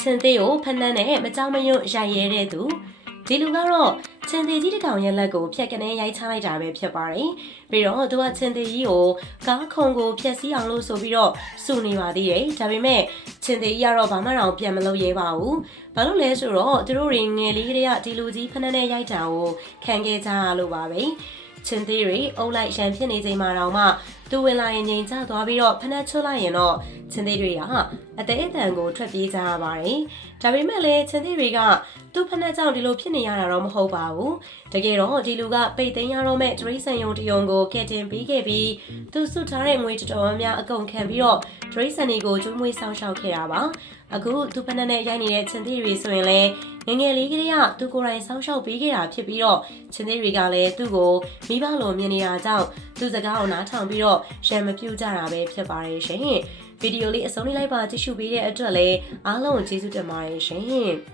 ချင်းသေးကိုဖနှန်းနဲ့မကြောက်မရွံ့ရိုက်ရဲတဲ့သူဒီလူကတော့ချင်းသေးကြီးတစ်ကောင်ရဲ့လက်ကိုဖြတ်ကနေရိုက်ချလိုက်တာပဲဖြစ်ပါတယ်ပြီးတော့သူကချင်းသေးကြီးကိုကားခုံကိုဖျက်ဆီးအောင်လို့ဆိုပြီးတော့စုနေပါသေးတယ်ဒါပေမဲ့ချင်းသေးကြီးကတော့ဘာမှတော့ပြန်မလုပ်ရဲပါဘူးဘာလို့လဲဆိုတော့သူတို့တွေငယ်လေးကလေးကဒီလူကြီးဖနှန်းနဲ့ရိုက်တာကိုခံခဲ့ကြရလို့ပါပဲချင်းသေးတွေအုပ်လိုက်ရန်ဖြစ်နေချိန်မှာတော့မှ သူဝင်လာရင်ငြိမ်ချသွားပြီးတော့ဖနှက်ချွတ်လိုက်ရင်တော့ချင်းသေးတွေကအသေးအတန်ကိုထွက်ပြေးကြရပါတယ်။ဒါပေမဲ့လည်းချင်းသေးတွေကသူ့ဖနှက်ကြောင့်ဒီလိုဖြစ်နေရတာတော့မဟုတ်ပါဘူး။တကယ်တော့ဒီလူကပိတ်သိမ်းရတော့မဲ့ဒရိစံယုံတယုံကိုကဲတင်ပေးခဲ့ပြီးသူစုထားတဲ့ငွေတော်တော်များများအကုန်ခံပြီးတော့ဒရိစံတွေကိုကျွေးမွေးဆောင်ရှောက်ခဲ့တာပါ။အခုသူဖနှက်နဲ့ရိုက်နေတဲ့ချင်းသေးတွေဆိုရင်လည်းငယ်ငယ်လေးကလေးကသူကိုယ်တိုင်ဆောင်ရှောက်ပေးခဲ့တာဖြစ်ပြီးတော့ချင်းသေးတွေကလည်းသူ့ကိုမိဘလိုမြင်နေတာကြောင့်သူစကားကိုနားထောင်ပြီးတော့ရံမပြူကြတာပဲဖြစ်ပါတယ်ရှင်။ဗီဒီယိုလေးအဆုံးလေးလိုက်ပါကြည့်ရှုပေးတဲ့အတွက်လည်းအားလုံးကိုကျေးဇူးတင်ပါတယ်ရှင်။